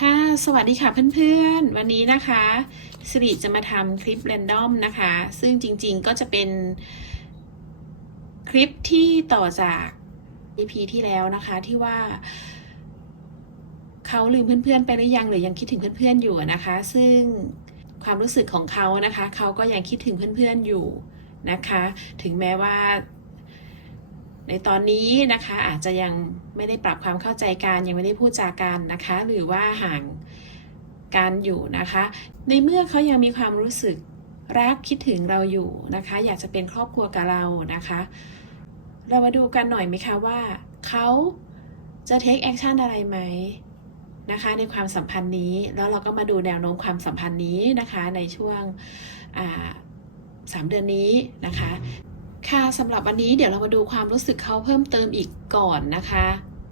ค่ะ สวัสดีค่ะเพื่อนๆ วันนี้นะคะสิริจะมาทำคลิปแรนดอมนะคะ ซึ่งจริงๆก็จะเป็นคลิปที่ต่อจาก EP ที่แล้วนะคะที่ว่า เขาลืมเพื่อนๆไปหรือยังหรือยังคิดถึงเพื่อนๆอยู่นะคะ ซึ่งความรู้สึกของเขานะคะ เขาก็ยังคิดถึงเพื่อนๆอยู่นะคะ ถึงแม้ว่า ในตอนนี้นะคะอาจจะยังไม่ได้ปรับความเข้าใจกันยังไม่ได้พูดจากันนะคะ หรือว่าห่างกันอยู่นะคะ ในเมื่อเขายังมีความรู้สึกรักคิดถึงเราอยู่นะคะ อยากจะเป็นครอบครัวกับเรานะคะ เรามาดูกันหน่อยไหมคะว่าเขาจะ take action อะไรไหมนะคะ ในความสัมพันธ์นี้แล้วเราก็มาดูแนวโน้มความสัมพันธ์นี้นะคะในช่วงสามเดือนนี้นะคะ ค่ะสำหรับวันนี้เดี๋ยวเรามาดูความรู้สึกเขาเพิ่มเติมอีกก่อนนะคะ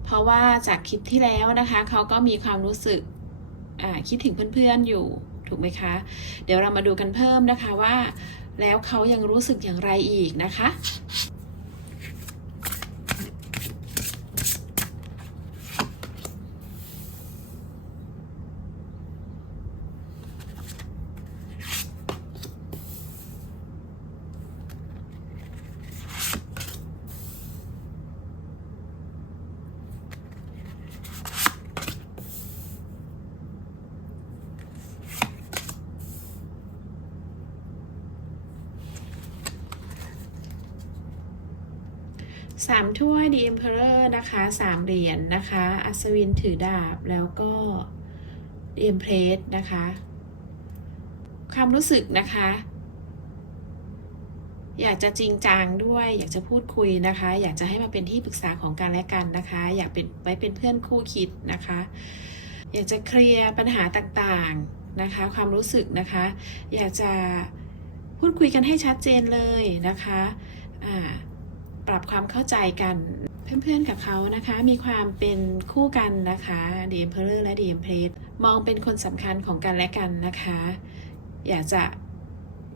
เพราะว่าจากคลิปที่แล้วนะคะเขาก็มีความรู้สึกคิดถึงเพื่อนๆอยู่ถูกไหมคะ เดี๋ยวเรามาดูกันเพิ่มนะคะว่า แล้วเขายังรู้สึกอย่างไรอีกนะคะ สามถ้วย The Emperor นะคะสามเหรียญนนะคะ อัศวินถือดาบ แล้วก็ The Empress นะคะ ความรู้สึกนะคะ อยากจะจริงจังด้วย อยากจะพูดคุยนะคะ อยากจะให้มาเป็นที่ปรึกษาของกันและกันนะคะ อยากเป็นไว้เป็นเพื่อนคู่คิดนะคะ อยากจะเคลียร์ปัญหาต่างๆนะคะ ความรู้สึกนะคะ อยากจะพูดคุยกันให้ชัดเจนเลยนะคะ อ่า ปรับความเข้าใจกัน เพื่อนๆกับเขานะคะ มีความเป็นคู่กันนะคะ The Emperor และ The Empress มองเป็นคนสำคัญของกันและกันนะคะ อยากจะ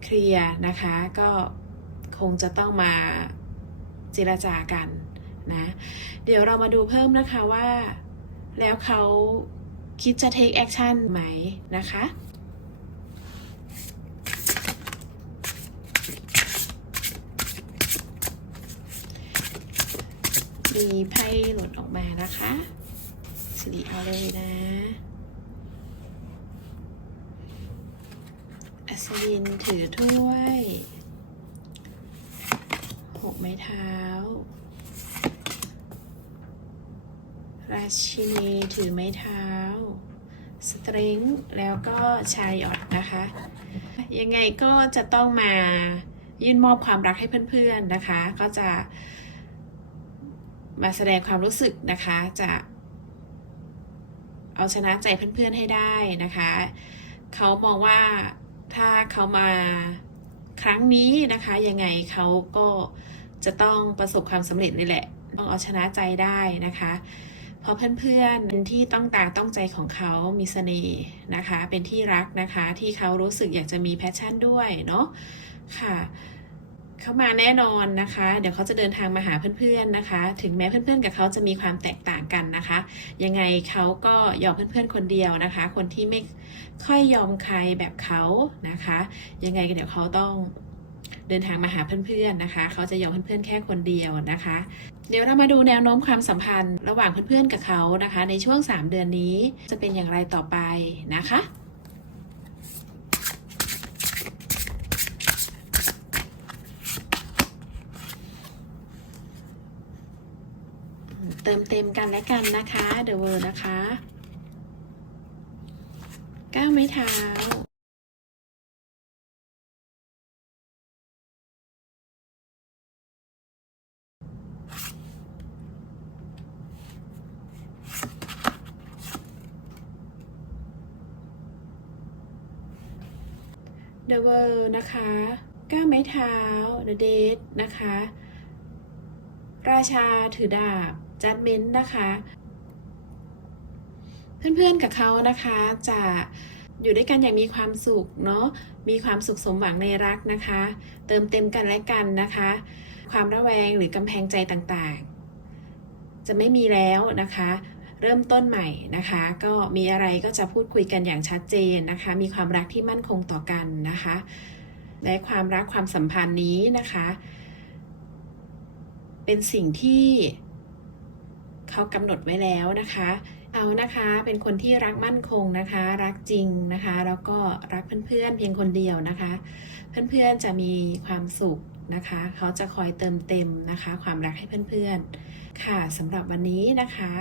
เคลียร์นะคะ ก็คงจะต้องมาเจรจากันนะเดี๋ยวเรามาดูเพิ่มนะคะว่า แล้วเขาคิดจะ take action ไหมนะคะ มีไพ่หลุดออกมานะคะสิริเอาเลยนะ อัศวินถือถ้วยหกไม้เท้า ราชินีถือไม้เท้า สตริงแล้วก็ชายอดนะคะ ยังไงก็จะต้องมายื่นมอบความรักให้เพื่อนๆนะคะ ก็จะ มาแสดงความรู้สึกนะคะจะเอาชนะใจเพื่อนๆให้ได้นะคะ เขามองว่าถ้าเขามาครั้งนี้นะคะ ยังไงเขาก็จะต้องประสบความสำเร็จเลยแหละ ต้องเอาชนะใจได้นะคะ เพราะเพื่อนๆเป็นที่ต้องตาต้องใจของเขามีเสน่ห์นะคะ เป็นที่รักนะคะ ที่เขารู้สึกอยากจะมีแพชชั่นด้วยเนาะค่ะ เข้ามาแน่นอนนะคะ เดี๋ยวเขาจะเดินทางมาหาเพื่อนๆนะคะ ถึงแม้เพื่อนๆกับเขาจะมีความแตกต่างกันนะคะ ยังไงเขาก็ยอมเพื่อนๆคนเดียวนะคะ คนที่ไม่ค่อยยอมใครแบบเขานะคะ ยังไงก็เดี๋ยวเขาต้องเดินทางมาหาเพื่อนๆนะคะ เขาจะยอมเพื่อนๆแค่คนเดียวนะคะ เดี๋ยวเรามาดูแนวโน้มความสัมพันธ์ ระหว่างเพื่อนๆกับเขานะคะ ในช่วง 3 เดือนนี้จะเป็นอย่างไรต่อไปนะคะ เติมเต็มกันและกันนะคะ The World นะคะก้าวไม้เท้า The World นะคะก้าวไม้เท้า The Date นะคะ ราชาถือดาบ จัดเม้นนะคะ เพื่อนๆกับเขานะคะจะอยู่ด้วยกันอย่างมีความสุขเนาะ มีความสุขสมหวังในรักนะคะ เติมเต็มกันและกันนะคะ ความระแวงหรือกำแพงใจต่างๆ จะไม่มีแล้วนะคะ เริ่มต้นใหม่นะคะ ก็มีอะไรก็จะพูดคุยกันอย่างชัดเจนนะคะ มีความรักที่มั่นคงต่อกันนะคะ และความรักความสัมพันธ์นี้นะคะ เป็นสิ่งที่ เขากำหนดไว้แล้วนะคะ เอานะคะเป็นคนที่รักมั่นคงนะคะ รักจริงนะคะ แล้วก็รักเพื่อนๆเพียงคนเดียวนะคะ เพื่อนๆจะมีความสุขนะคะ เขาจะคอยเติมเต็มนะคะ ความรักให้เพื่อนๆ ค่ะสำหรับวันนี้นะคะ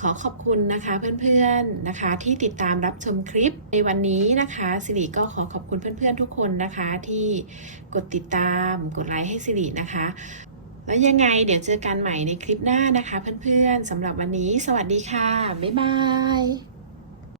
ขอขอบคุณนะคะเพื่อนๆนะคะ ที่ติดตามรับชมคลิปในวันนี้นะคะสิริก็ขอขอบคุณเพื่อนๆทุกคนนะคะ ที่กดติดตามกดไลค์ให้สิรินะคะ แล้วยังไงเดี๋ยวเจอกันใหม่ในคลิปหน้านะคะเพื่อนๆสำหรับวันนี้ สวัสดีค่ะ บ๊ายบาย